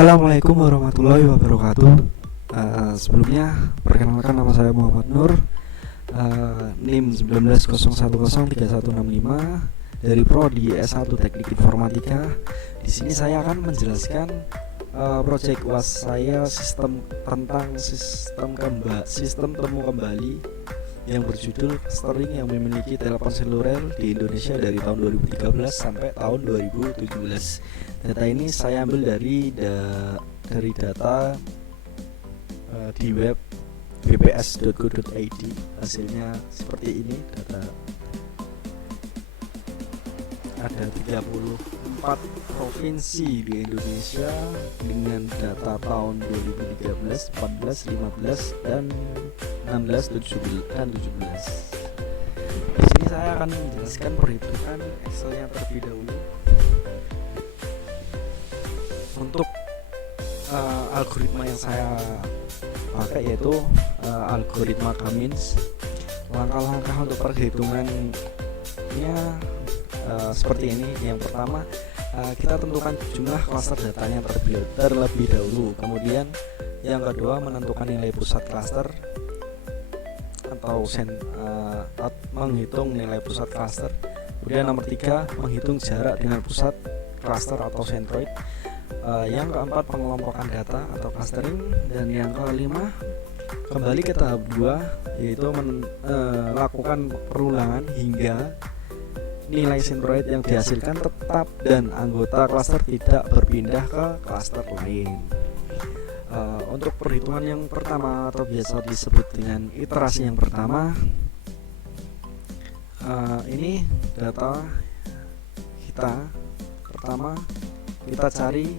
Assalamualaikum warahmatullahi wabarakatuh. Sebelumnya perkenalkan, nama saya Muhammad Nur, NIM 1901031165 dari Prodi S1 Teknik Informatika. Di sini saya akan menjelaskan proyek UAS saya tentang sistem temu kembali yang berjudul clustering yang memiliki telepon seluler di Indonesia dari tahun 2013 sampai tahun 2017. Data ini saya ambil dari data di web bps.go.id. Hasilnya seperti ini. Data ada 34 provinsi di Indonesia dengan data tahun 2013, 14, 15 dan 16, 17. Di sini saya akan menjelaskan perhitungan Excelnya terlebih dahulu. Untuk algoritma yang saya pakai yaitu algoritma Cummins. Langkah-langkah untuk perhitungannya seperti ini. Yang pertama, kita tentukan jumlah klaster datanya terlebih dahulu. Kemudian yang kedua, menentukan nilai pusat klaster atau menghitung nilai pusat klaster. Kemudian nomor 3, menghitung jarak dengan pusat klaster atau centroid. Yang keempat, pengelompokan data atau clustering. Dan yang kelima, kembali ke tahap 2, yaitu melakukan perulangan hingga nilai centroid yang dihasilkan tetap dan anggota cluster tidak berpindah ke cluster lain. Untuk perhitungan yang pertama atau biasa disebut dengan iterasi yang pertama, ini data kita. Pertama, kita cari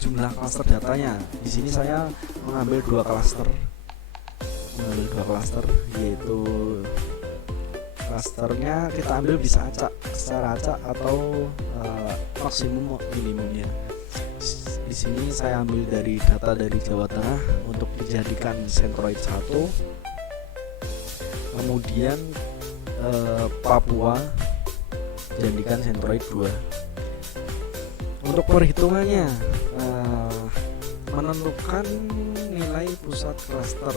jumlah cluster datanya. Di sini saya mengambil dua cluster, yaitu clusternya kita ambil bisa secara acak atau maksimum minimumnya. Di sini saya ambil dari data dari Jawa Tengah untuk dijadikan centroid 1. Kemudian Papua dijadikan centroid 2. Untuk perhitungannya, menentukan nilai pusat cluster.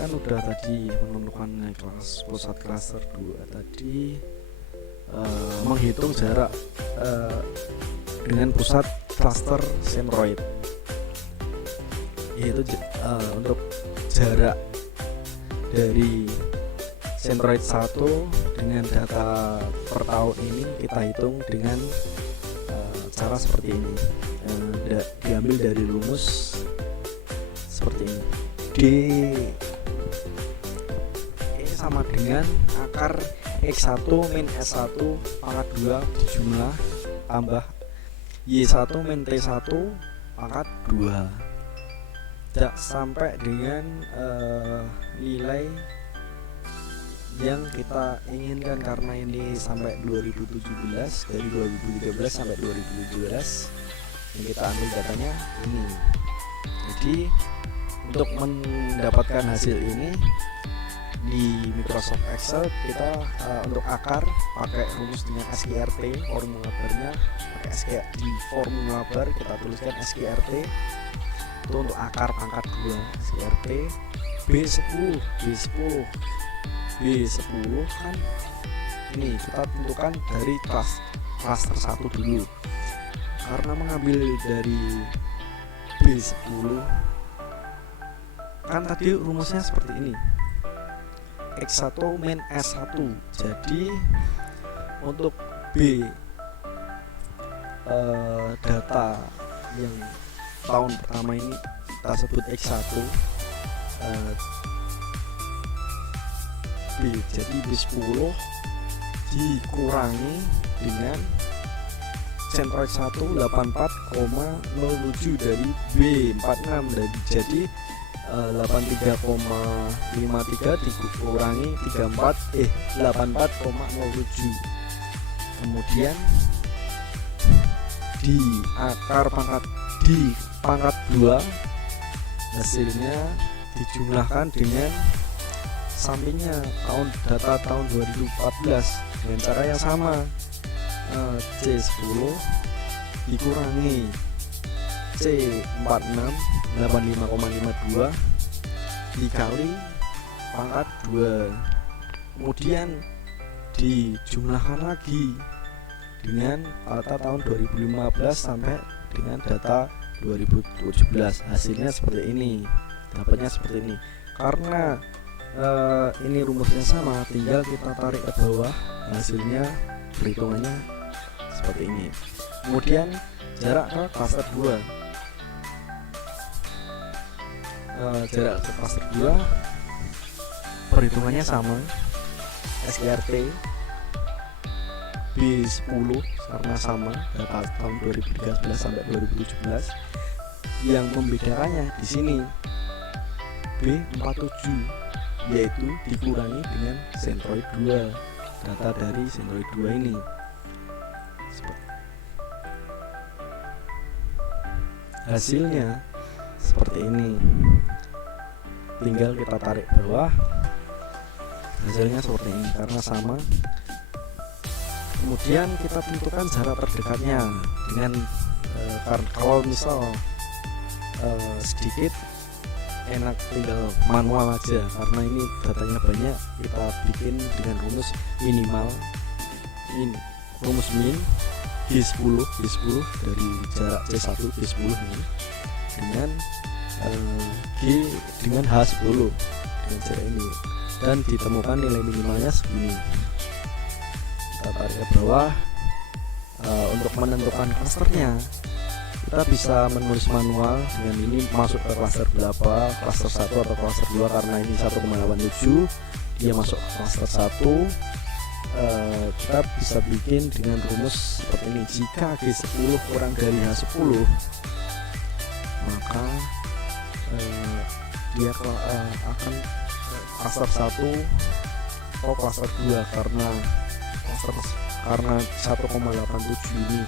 Kan udah tadi menentukan nilai pusat cluster 2 tadi, menghitung jarak dengan pusat cluster centroid, yaitu untuk jarak dari centroid 1 dengan data per tahun ini kita hitung dengan cara seperti ini. Diambil dari rumus seperti ini. D sama dengan akar X1 min S1 pangkat 2 dijumlah tambah Y1 min T1 pangkat 2 sampai dengan nilai yang kita inginkan, karena ini sampai 2017, dari 2013 sampai 2017 yang kita ambil datanya ini. Jadi untuk mendapatkan hasil ini di Microsoft Excel, kita untuk akar pakai rumus dengan SQRT, formula barnya pakai di formula bar kita tuliskan SQRT itu untuk akar pangkat 2 SQRT B10 kan ini kita tentukan dari cluster 1 dulu, karena mengambil dari B10 kan tadi rumusnya seperti ini, X1 min S1. Jadi untuk B data yang tahun pertama ini kita sebut X1, B, jadi B10 dikurangi dengan centroid 1 84,07 dari B46, jadi 83,53 dikurangi 84,07. Kemudian di akar pangkat 2 hasilnya dijumlahkan dengan sampingnya data tahun 2014 dengan cara yang sama. C10 dikurangi C46 85,52 dikali pangkat 2, kemudian dijumlahkan lagi dengan data tahun 2015 sampai dengan data 2017. Hasilnya seperti ini, dapatnya seperti ini. Karena ini rumusnya sama, tinggal kita tarik ke bawah, hasilnya perhitungannya seperti ini. Kemudian jarak ke klaster 2, jarak ke klaster 2 perhitungannya sama, SIRT B10 karena sama data tahun 2013 sampai 2017. Yang membedakannya di sini B47, yaitu dikurangi dengan Centroid 2, data dari Centroid 2 ini. Hasilnya seperti ini, tinggal kita tarik bawah, hasilnya seperti ini karena sama. Kemudian kita tentukan jarak terdekatnya dengan kalau misal sedikit enak tinggal manual aja, karena ini datanya banyak, kita bikin dengan rumus minimal ini, rumus min G10 dari jarak C1 G10 ini dengan G dengan H10 dengan jarak ini, dan ditemukan nilai minimalnya segini. Kita tarik ke bawah. Untuk menentukan klasternya kita bisa menulis manual dengan ini masuk ke klaster berapa, klaster 1 atau klaster 2, karena ini 1,87 dia masuk ke klaster 1. Kita bisa bikin dengan rumus seperti ini. Jika G10 kurang dari H10, maka dia akan klaster 1 atau klaster 2, karena 1,87 ini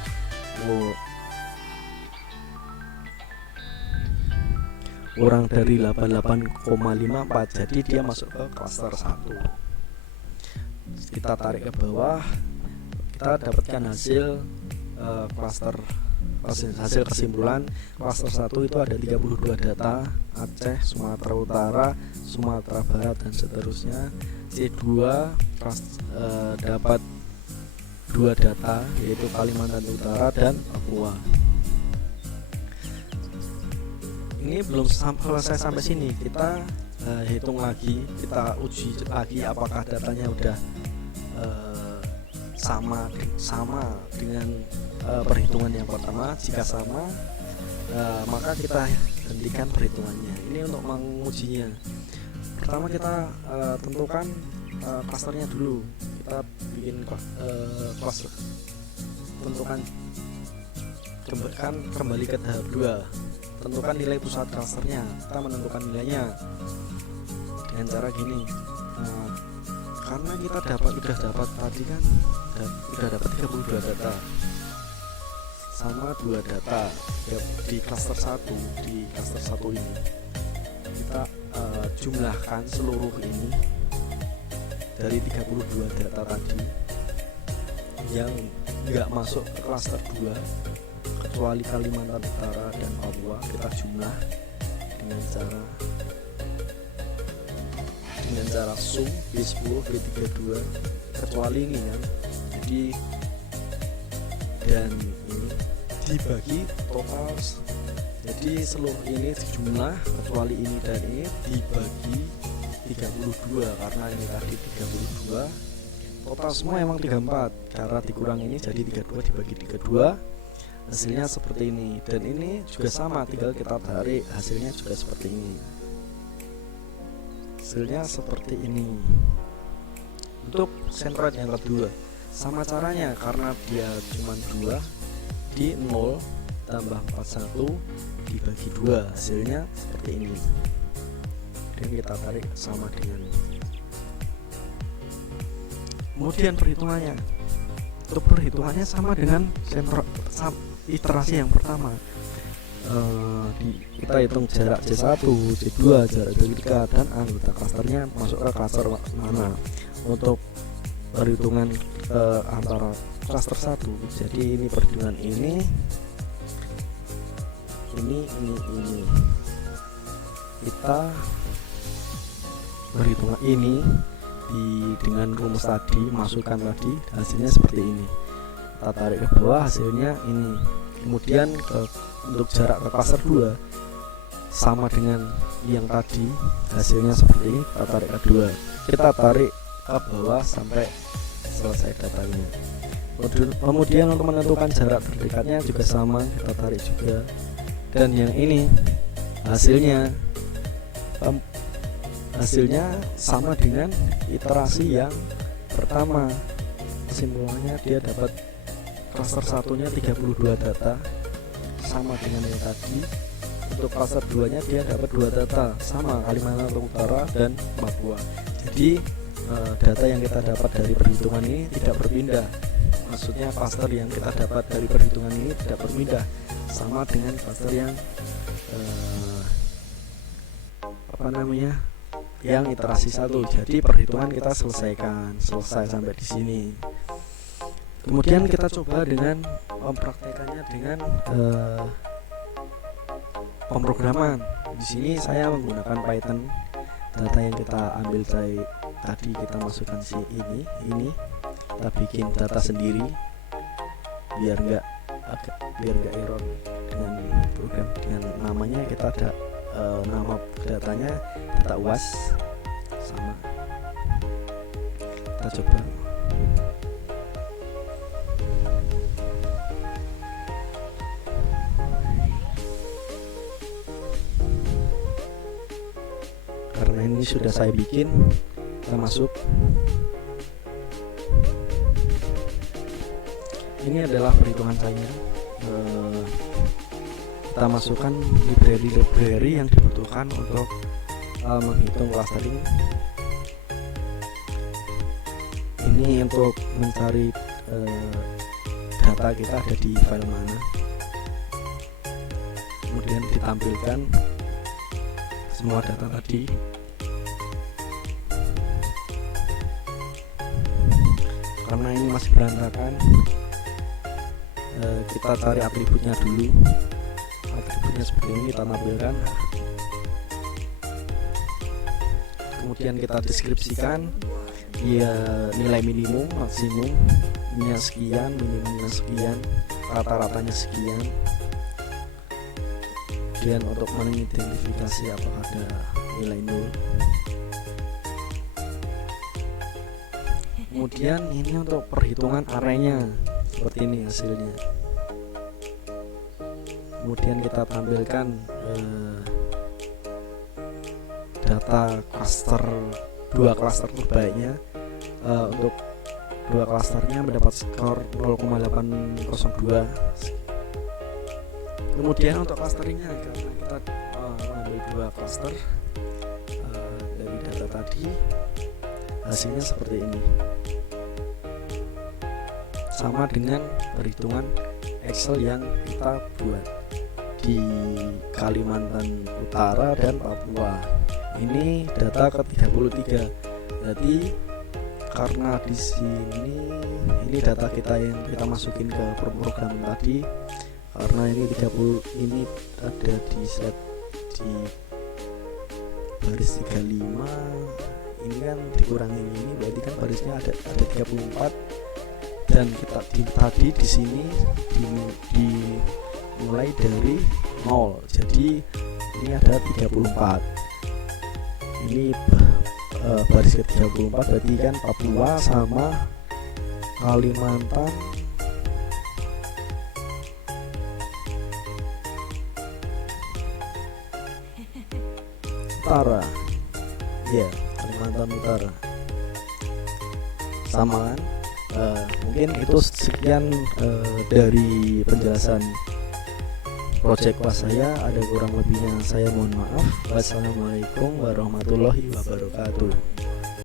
kurang dari 88,54, jadi dia masuk ke klaster 1. Kita tarik ke bawah, kita dapatkan hasil hasil kesimpulan. Klaster 1 itu ada 32 data, Aceh, Sumatera Utara, Sumatera Barat, dan seterusnya. C2 dapat 2 data, yaitu Kalimantan Utara dan Papua. Ini belum selesai sampai sini, kita hitung lagi, kita uji lagi apakah datanya udah sama dengan perhitungan yang pertama. Jika sama, maka kita hentikan perhitungannya. Ini untuk mengujinya. Pertama kita tentukan klasternya dulu. Kita bikin klaster, tentukan, kembali ke tahap 2, tentukan nilai pusat klasternya. Kita menentukan nilainya dengan cara gini. Karena kita udah dapat tadi kan, udah dapat 32 data sama 2 data di klaster 1. Di klaster 1 ini kita jumlahkan seluruh ini dari 32 data tadi yang nggak masuk ke klaster 2 kecuali Kalimantan Utara dan Papua. Kita jumlah dengan cara sum B10 B32 kecuali ini kan, jadi dan ini dibagi total, jadi seluruh ini jumlah kecuali ini dan ini dibagi 32, karena ini tadi 32, total semua emang 34, cara dikurang ini jadi 32 dibagi 32, hasilnya seperti ini. Dan ini juga sama, tinggal kita tarik, hasilnya juga seperti ini, hasilnya seperti ini. Untuk Centroid yang kedua sama caranya, karena dia cuma 2, di 0 tambah 41 dibagi 2, hasilnya seperti ini. Dan kita tarik sama dengan, kemudian perhitungannya, untuk perhitungannya sama dengan iterasi yang pertama. Kita hitung jarak C1, C2, jarak C3, dan anggota klasternya masuk ke klaster mana. Untuk perhitungan antara klaster 1. Jadi ini perhitungan ini kita perhitungan ini dengan rumus tadi, masukkan tadi, hasilnya seperti ini. Kita tarik ke bawah, hasilnya ini. Kemudian untuk jarak ke klaster 2 sama dengan yang tadi, hasilnya seperti ini. Kita tarik ke 2, kita tarik ke bawah sampai selesai datanya. Kemudian untuk menentukan jarak terdekatnya juga sama, kita tarik juga. Dan yang ini hasilnya sama dengan iterasi yang pertama. Kesimpulannya dia dapat klaster 1-nya 32 data, sama dengan yang tadi. Untuk klaster 2-nya dia dapat 2 data, sama Kalimantan Utara dan Papua. Jadi data yang kita dapat dari perhitungan ini tidak berpindah. Maksudnya klaster yang kita dapat dari perhitungan ini tidak berpindah, sama dengan klaster yang yang iterasi 1. Jadi perhitungan kita selesai sampai di sini. Kemudian kita coba dengan mempraktekannya dengan pemrograman. Di sini saya menggunakan Python. Data yang kita ambil dari tadi kita masukkan ini kita bikin data sendiri biar enggak error dengan program. Dengan namanya kita ada nama datanya data UAS, sama. Kita coba. Karena ini sudah saya bikin, kita masuk. Ini adalah perhitungan saya. Kita masukkan library yang dibutuhkan untuk menghitung clustering. Ini untuk mencari data kita ada di file mana. Kemudian ditampilkan semua data tadi. Karena ini masih berantakan, kita cari atributnya dulu. Atributnya seperti ini kita tampilkan. Kemudian kita deskripsikan dia nilai minimum, maksimumnya sekian, minimumnya sekian, rata-ratanya sekian. Kemudian untuk mengidentifikasi apakah ada nilai 0. Kemudian ini untuk perhitungan arraynya seperti ini hasilnya. Kemudian kita tampilkan data cluster 2 cluster terbaiknya. Untuk 2 clusternya mendapat skor 0,802. Kemudian untuk clusteringnya, karena kita mengambil 2 cluster dari data tadi, hasilnya seperti ini, sama dengan perhitungan Excel yang kita buat di Kalimantan Utara dan Papua. Ini data ke-33. Jadi karena di sini ini data kita yang kita masukin ke program tadi, karena ini 30 ini ada di set di baris 35, ini kan dikurangin ini berarti kan barisnya ada 34, dan kita tadi di sini dimulai dari 0, jadi ini ada 34. Ini baris ke 34 berarti kan Papua sama Kalimantan Utara, ya, Kalimantan Utara, sama kan? Mungkin itu sekian dari penjelasan project kelas saya. Ada kurang lebihnya saya mohon maaf. Wassalamualaikum warahmatullahi wabarakatuh.